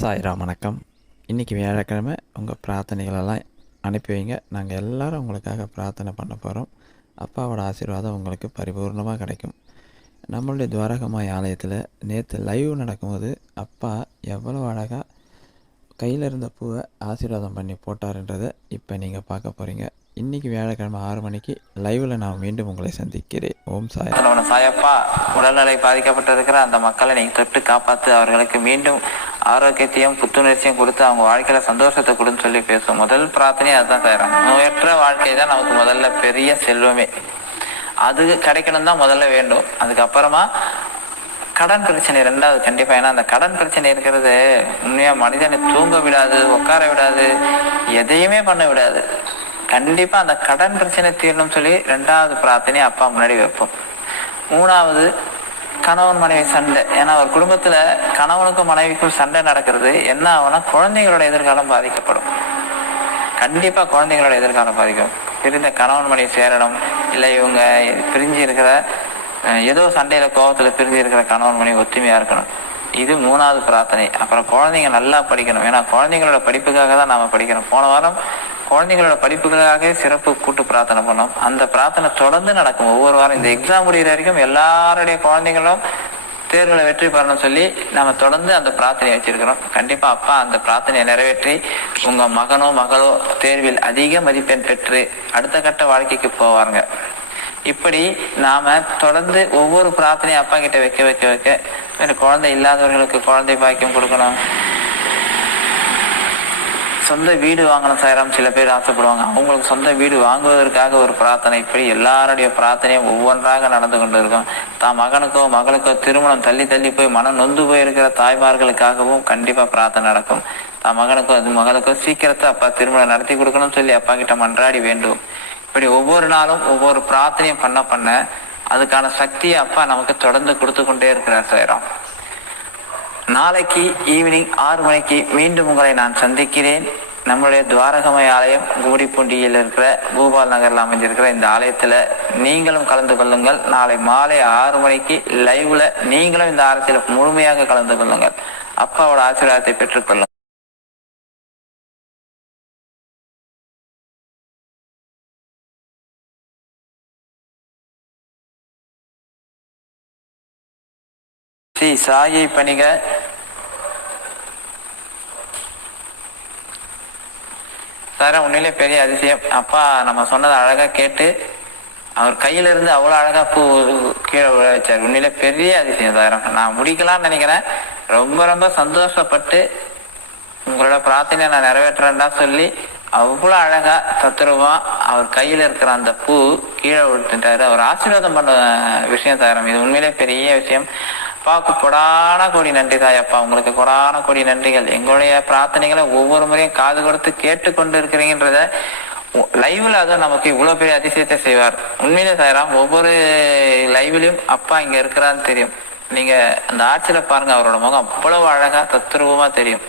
சாய்ராம் வணக்கம். இன்றைக்கி வியாழக்கிழமை உங்கள் பிரார்த்தனைகளெல்லாம் அனுப்பி வைங்க. நாங்கள் எல்லாரும் உங்களுக்காக பிரார்த்தனை பண்ண போகிறோம் அப்பாவோட ஆசீர்வாதம் உங்களுக்கு பரிபூர்ணமாக கிடைக்கும். நம்மளுடைய துவாரகமாய் ஆலயத்தில் நேற்று லைவ் நடக்கும்போது அப்பா எவ்வளோ அழகாக கையில் இருந்த பூவை ஆசீர்வாதம் பண்ணி போட்டாருன்றதை இப்போ நீங்கள் பார்க்க போகிறீங்க இன்றைக்கி வியாழக்கிழமை ஆறு மணிக்கு லைவில் நான் மீண்டும் உங்களை சந்திக்கிறேன். ஓம் சாய் சாயப்பா உடல்நிலை பாதிக்கப்பட்டிருக்கிற அந்த மக்களை நீங்க தொட்டு காப்பாத்து. அவர்களுக்கு மீண்டும் ஆரோக்கியத்தையும் புத்துணர்ச்சியும் கொடுத்து அவங்க வாழ்க்கையில சந்தோஷத்தை கொடுன்னு சொல்லி பேசும். முதல் பிரார்த்தனையே அதுதான் செய்யறாங்க நோயற்ற வாழ்க்கை தான் நமக்கு முதல்ல பெரிய செல்வமே. அது கிடைக்கணும் தான் முதல்ல வேண்டும். அதுக்கப்புறமா கடன் பிரச்சனை ரெண்டாவது கண்டிப்பா. ஏன்னா அந்த கடன் பிரச்சனை இருக்கிறது உண்மையா மனிதனை தூங்க விடாது உட்கார விடாது எதையுமே பண்ண விடாது. கண்டிப்பா அந்த கடன் பிரச்சனை தீரணும்னு சொல்லி ரெண்டாவது பிரார்த்தனை அப்பா முன்னாடி வைப்போம். மூணாவது கணவன் மனைவி சண்டை. ஏன்னா ஒரு குடும்பத்துல கணவனுக்கும் மனைவிக்கும் சண்டை நடக்கிறது. என்ன ஆகும்னா குழந்தைங்களோட எதிர்காலம் பாதிக்கப்படும். கண்டிப்பா குழந்தைங்களோட எதிர்காலம் பாதிக்கும். பிரிந்த கணவன் மனைவி சேரணும். இல்லை இவங்க பிரிஞ்சு இருக்கிற ஏதோ சண்டையில கோபத்துல பிரிஞ்சு இருக்கிற கணவன் மனைவி ஒத்துமையா இருக்கணும். இது மூணாவது பிரார்த்தனை. அப்புறம் குழந்தைங்க நல்லா படிக்கணும். ஏன்னா குழந்தைங்களோட படிப்புக்காக தான் நாம படிக்கிறோம் போன வாரம் குழந்தைங்களோட படிப்புக்காக சிறப்பு கூட்டு பிரார்த்தனை பண்ணோம். அந்த பிரார்த்தனை தொடர்ந்து நடக்கும். ஒவ்வொரு வாரம் இந்த எக்ஸாம் முடிகிற வரைக்கும் எல்லாருடைய குழந்தைங்களும் தேர்வுல வெற்றி பெறணும்னு சொல்லி நம்ம தொடர்ந்து அந்த பிரார்த்தனையை வச்சிருக்கிறோம். கண்டிப்பா அப்பா அந்த பிரார்த்தனையை நிறைவேற்றி உங்க மகனோ மகளோ தேர்வில் அதிக மதிப்பெண் பெற்று அடுத்த கட்ட வாழ்க்கைக்கு போவாருங்க. இப்படி நாம தொடர்ந்து ஒவ்வொரு பிரார்த்தனையும் அப்பா கிட்ட வைக்க வைக்க வைக்க குழந்தை இல்லாதவர்களுக்கு குழந்தை பாக்கியம் கொடுக்கணும். சொந்த வீடு வாங்கணும் சாயிரம். சில பேர் ஆசைப்படுவாங்க. அவங்களுக்கு சொந்த வீடு வாங்குவதற்காக ஒரு பிரார்த்தனை. இப்படி எல்லாருடைய பிரார்த்தனையும் ஒவ்வொன்றாக நடந்து கொண்டு இருக்கும் தான் மகனுக்கோ மகளுக்கோ திருமணம் தள்ளி தள்ளி போய் மனம் நொந்து போயிருக்கிற தாய்மார்களுக்காகவும் கண்டிப்பா பிரார்த்தனை நடக்கும். தான் மகனுக்கோ அது மகளுக்கோ சீக்கிரத்தை அப்பா திருமணம் நடத்தி கொடுக்கணும்னு சொல்லி அப்பா கிட்ட மன்றாடி வேண்டும். இப்படி ஒவ்வொரு நாளும் ஒவ்வொரு பிரார்த்தனையும் பண்ண பண்ண அதுக்கான சக்தியை அப்பா நமக்கு தொடர்ந்து கொடுத்து கொண்டே இருக்கிறார் சாயிரம். நாளைக்கு ஈவினிங் ஆறு மணிக்கு மீண்டும் உங்களை நான் சந்திக்கிறேன். நம்மளுடைய துவாரகமய ஆலயம் கூடிப்பூண்டியில் இருக்கிற பூபால் நகரில் அமைஞ்சிருக்கிற இந்த ஆலயத்தில் நீங்களும் கலந்து கொள்ளுங்கள். நாளை மாலை ஆறு மணிக்கு லைவ்ல நீங்களும் இந்த ஆலயத்தில் முழுமையாக கலந்து கொள்ளுங்கள். அப்பாவோட ஆசீர்வாதத்தை பெற்றுக்கொள்ளுங்கள். ஸ்ரீ சாயை பணிக. சார உண்மையிலே பெரிய அதிசயம். அப்பா நம்ம சொன்னதை அழகா கேட்டு அவர் கையில இருந்து அவ்வளவு அழகா பூ கீழே விழ வச்சார். உண்மையிலே பெரிய அதிசயம் சாரம் நான் முடிக்கலாம்னு நினைக்கிறேன். ரொம்ப ரொம்ப சந்தோஷப்பட்டு உங்களோட பிரார்த்தனையை நான் நிறைவேற்றுறேன்டா சொல்லி அவ்வளவு அழகா தத்துருவா அவர் கையில இருக்கிற அந்த பூ கீழே விட்டுட்டாரு. அவர் ஆசீர்வாதம் பண்ண விஷயம் சாரம் இது உண்மையிலே பெரிய விஷயம். அப்பாவுக்கு கொடான கோடி நன்றி தாயப்பா. உங்களுக்கு கொடான கோடி நன்றிகள். எங்களுடைய பிரார்த்தனைகளை ஒவ்வொரு முறையும் காது கொடுத்து கேட்டுக்கொண்டு இருக்கிறீங்கன்றத லைவ்ல அதுவும் நமக்கு இவ்வளவு பெரிய அதிசயத்தை செய்வார். உண்மையிலே சாயராம் ஒவ்வொரு லைவ்லயும் அப்பா இங்க இருக்கிறான்னு தெரியும். நீங்க அந்த ஆட்சியில பாருங்க அவரோட முகம் அவ்வளவு அழகா தத்ரூபமா தெரியும்.